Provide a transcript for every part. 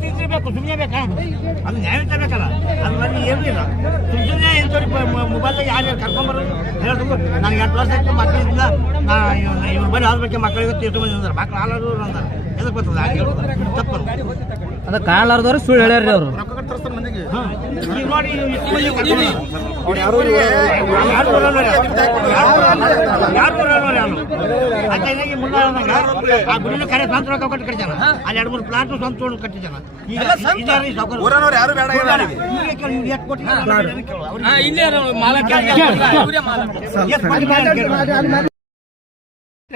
ನೈತಿಕತೆ ಬೇಕು ಸುಮ್ಮನೆ ಬೇಕಾ ಅದು ನ್ಯಾಯ ಬೇಕಲ್ಲ ಅದು ನನಗೆ ಏನೂ ಇಲ್ಲ. ಸುಮ್ ಸುಮ್ಮನೆ ಎಂತವ್ರಿಗೆ ಮೊಬೈಲ್ ಯಾರು ಕರ್ಕೊಂಬರೋದು ಹೇಳಿದ್ರು. ನನಗೆ ಎಂಟು ವರ್ಷ ಆಯ್ತು ಮಕ್ಕಳಿಂದ ನಾ ಇವ್ರ ಬಳಿ ಆದ್ಬೇಕು ಮಕ್ಕಳಿಗೆ ತೀರ್ಥ ಅಂತಾರೆ ಮಕ್ಕಳು ಹಾಲಾದ್ರು ಅಂತಾರೆ ಎದಕ್ಕೆ ಬರ್ತದೆ? ಹಾಗೆ ಹೇಳೋದು ತಪ್ಪಲ್ಲ ಅದ ಕಾಣಲಾರ್ದವ್ರು ಸುಳ್ಳು ಹೇಳ್ಯಾರ್ರಿ ಅವರು. ಹಾಂ. ಮಂದಿಗೆ ಅಲ್ಲಿ ಎರಡು ಮೂರು ಪ್ಲಾಟ್ ಸ್ವಂತ ತೊಗೊಂಡು ಕಟ್ಟಿದ್ದಾನ. ಯಾರು ಬೇಡ ಇವ್ರಿಗೆ ಕೇಳಿ,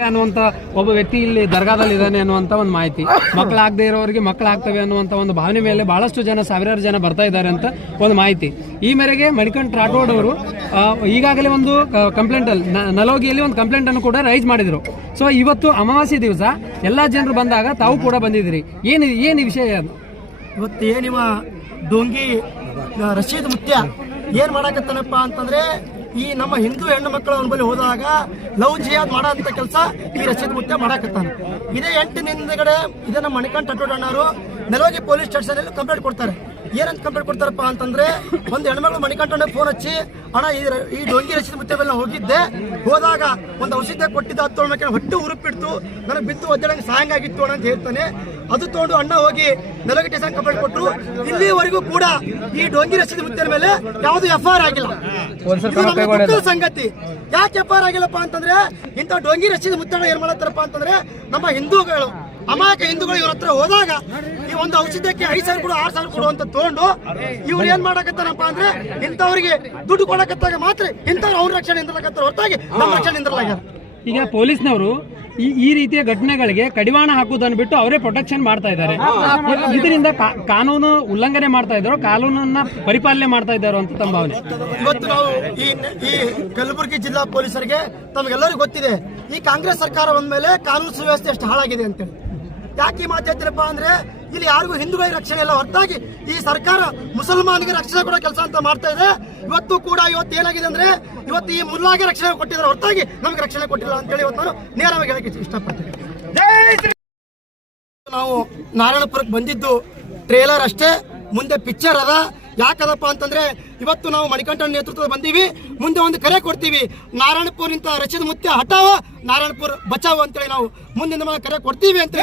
ಅನ್ನುವಂತ ಒಬ್ಬ ವ್ಯಕ್ತಿ ಇಲ್ಲಿ ದರ್ಗಾದಲ್ಲಿ ಇದ್ದಾನೆ ಅನ್ನುವಂತ ಒಂದು ಮಾಹಿತಿ. ಮಕ್ಕಳಾಗದೇ ಇರೋರಿಗೆ ಮಕ್ಕಳಾಗ್ತವೆ ಅನ್ನುವಂತ ಒಂದು ಭಾವನೆ ಮೇಲೆ ಬಹಳಷ್ಟು ಜನ, ಸಾವಿರಾರು ಜನ ಬರ್ತಾ ಇದ್ದಾರೆ ಅಂತ ಒಂದು ಮಾಹಿತಿ. ಈ ಮೇರೆಗೆ ಮಣಿಕಂಠ್ ರಾಠೋಡ್ ಅವರು ಈಗಾಗಲೇ ಒಂದು ಕಂಪ್ಲೇಂಟ್ ಅಲ್ಲಿ ನಲೋಗಿಯಲ್ಲಿ ಒಂದು ಕಂಪ್ಲೇಂಟ್ ಅನ್ನು ಕೂಡ ರೈಸ್ ಮಾಡಿದ್ರು. ಸೊ ಇವತ್ತು ಅಮಾವಾಸ್ಯೆ ದಿವಸ ಎಲ್ಲಾ ಜನರು ಬಂದಾಗ ತಾವು ಕೂಡ ಬಂದಿದ್ರಿ ಏನು ಏನು ವಿಷಯ ಅದು? ಇವತ್ತು ಏನಿವ, ಡೋಂಗಿ ರಶೀದ್ ಮುತ್ಯ, ಏನ್ ಮಾಡಕತ್ತನಪ್ಪ ಅಂತಂದ್ರೆ ಈ ನಮ್ಮ ಹಿಂದೂ ಹೆಣ್ಣು ಮಕ್ಕಳ ಅವನ ಬಳಿ ಹೋದಾಗ ಲವ್ ಜಿಯಾದ್ ಮಾಡೋ ಕೆಲಸ ಈ ರಶೀದ್ ಮುತ್ತೆ ಮಾಡಾಕತ್ತಾನ. ಇದೇ ಎಂಟಿನ ಹಿಂದಗಡೆ ಇದೇ ನಮ್ಮ ಮಣಿಕಂಠ ಟಟೋಡಣ್ಣವರು ನೆಲವಾಗಿ ಪೊಲೀಸ್ ಸ್ಟೇಷನ್ ಅಲ್ಲಿ ಕಂಪ್ಲೇಂಟ್ ಕೊಡ್ತಾರೆ. ಏನಂತ ಕಂಪ್ಲೇಂಟ್ ಕೊಡ್ತಾರಪ್ಪ ಅಂತಂದ್ರೆ ಒಂದು ಹೆಣ್ಮಗಳು ಮಣಿಕಂಠಣ್ಣ ಫೋನ್ ಹಚ್ಚಿ ಅಣ್ಣ ಈ ಡೊಂಗಿ ರಚಿತ ಮುತ್ಯ ಮೇಲೆ ಹೋಗಿದ್ದೆ. ಹೋದಾಗ ಒಂದು ಔಷಧ ಕೊಟ್ಟಿದ್ದ ಅದು ತೊಗೊಂಡ್ಮೇಲೆ ಹೊಟ್ಟೆ ಉರುಪಿಡ್ತು. ನನಗೆ ಬಿತ್ತು ಒದ್ದಾಡಂಗೆ ಸಹಾಯ ಆಗಿತ್ತು ಅಣ್ಣ ಅಂತ ಹೇಳ್ತಾನೆ. ಅದು ತೊಗೊಂಡು ಅಣ್ಣ ಹೋಗಿ ನೆಲಗಿ ಸಂಘ ಕಂಪ್ಲೇಂಟ್ ಕೊಟ್ಟರು ಇಲ್ಲಿವರೆಗೂ ಕೂಡ ಈ ಡೊಂಗಿ ರಚಿತ ಮುತ್ತೆ ಮೇಲೆ ಯಾವುದು ಎಫ್ ಆರ್ ಆಗಿಲ್ಲ. ಸಂಗತಿ. ಯಾಕೆ ಎಫ್ ಆರ್ ಆಗಿಲ್ಲಪ್ಪ ಅಂತಂದ್ರೆ ಇಂಥ ಡೊಂಗಿ ರಚಿತ ಮುತ್ತಣ್ಣ ಏನ್ ಮಾಡತ್ತಾರಪ್ಪ ಅಂತಂದ್ರೆ ನಮ್ಮ ಹಿಂದೂಗಳು ಅಮಾಯಕ ಹಿಂದೂಗಳು ಇವ್ರ ಹತ್ರ ಹೋದಾಗ ಈ ಒಂದು ಔಷಧಕ್ಕೆ ಐದು ಸಾವಿರ ಕೊಡು ಆರು ಸಾವಿರ ಕೊಡು ಅಂತ ತಗೊಂಡು ಇವ್ರು ಏನ್ ಮಾಡಕತ್ತಾರಪ್ಪ ಅಂದ್ರೆ ಇಂಥವ್ರಿಗೆ ದುಡ್ಡು ಕೊಡಕತ್ತಾಗ ಮಾತ್ರ ಇಂಥವ್ರು ಅವ್ರ ರಕ್ಷಣೆ ನಿಂದಿರಕತ್ತಾರ ಹೊರತಾಗಿ ನಮ್ಮ ರಕ್ಷಣೆ ಇಂದ್ರಲಾಗ್ಯಾರ ಈಗ ಪೊಲೀಸ್ನವರು ಈ ಈ ರೀತಿಯ ಘಟನೆಗಳಿಗೆ ಕಡಿವಾಣ ಹಾಕುವುದನ್ನು ಬಿಟ್ಟು ಅವರೇ ಪ್ರೊಟೆಕ್ಷನ್ ಮಾಡ್ತಾ ಇದ್ದಾರೆ. ಇದರಿಂದ ಕಾನೂನು ಉಲ್ಲಂಘನೆ ಮಾಡ್ತಾ ಇದ್ದಾರೆ ಕಾನೂನನ್ನ ಪರಿಪಾಲನೆ ಮಾಡ್ತಾ ಇದ್ದಾರೆ ಅಂತ ತಮ್ಮ ಭಾವನೆ? ಇವತ್ತು ನಾವು ಈ ಈ ಕಲಬುರಗಿ ಜಿಲ್ಲಾ ಪೊಲೀಸರಿಗೆ ತಮಗೆಲ್ಲರಿಗೂ ಗೊತ್ತಿದೆ ಈ ಕಾಂಗ್ರೆಸ್ ಸರ್ಕಾರ ಬಂದ ಮೇಲೆ ಕಾನೂನು ಸುವ್ಯವಸ್ಥೆ ಎಷ್ಟು ಹಾಳಾಗಿದೆ ಅಂತೇಳಿ. ಯಾಕೆ ಮಾತು ಹೇಳ್ತೀರಪ್ಪ ಅಂದ್ರೆ ಇಲ್ಲಿ ಯಾರಿಗೂ ಹಿಂದೂಗಳಿಗೆ ರಕ್ಷಣೆ ಇಲ್ಲ. ಹೊರತಾಗಿ ಈ ಸರ್ಕಾರ ಮುಸಲ್ಮಾನಿಗೆ ರಕ್ಷಣೆ ಕೊಡೋ ಕೆಲಸ ಅಂತ ಮಾಡ್ತಾ ಇದೆ. ಇವತ್ತು ಕೂಡ ಇವತ್ತು ಏನಾಗಿದೆ ಅಂದ್ರೆ ಇವತ್ತು ಈ ಮುಲ್ಲಾಗೆ ರಕ್ಷಣೆ ಕೊಟ್ಟಿದ್ದಾರೆ. ಹೊರತಾಗಿ ನಮಗೆ ರಕ್ಷಣೆ ಕೊಟ್ಟಿಲ್ಲ ಅಂತೇಳಿ ಇವತ್ತು ನಾನು ನೇರವಾಗಿ ಹೇಳಕ್ಕೆ ಇಷ್ಟಪಡ್ತೀನಿ. ನಾವು ನಾರಾಯಣಪುರಕ್ಕೆ ಬಂದಿದ್ದು ಟ್ರೇಲರ್ ಅಷ್ಟೇ, ಮುಂದೆ ಪಿಕ್ಚರ್ ಅದ. ಯಾಕದಪ್ಪ ಅಂತಂದ್ರೆ ಇವತ್ತು ನಾವು ಮಣಿಕಂಠ ನೇತೃತ್ವದ ಬಂದೀವಿ. ಮುಂದೆ ಒಂದು ಕರೆ ಕೊಡ್ತೀವಿ. ನಾರಾಯಣಪುರ ಇಂತ ರಚಿದ ಮುತ್ಯ ಹಟಾವ ನಾರಾಯಣಪುರ್ ಬಚಾವ ಅಂತೇಳಿ ನಾವು ಮುಂದಿನ ಕರೆ ಕೊಡ್ತೀವಿ ಅಂತ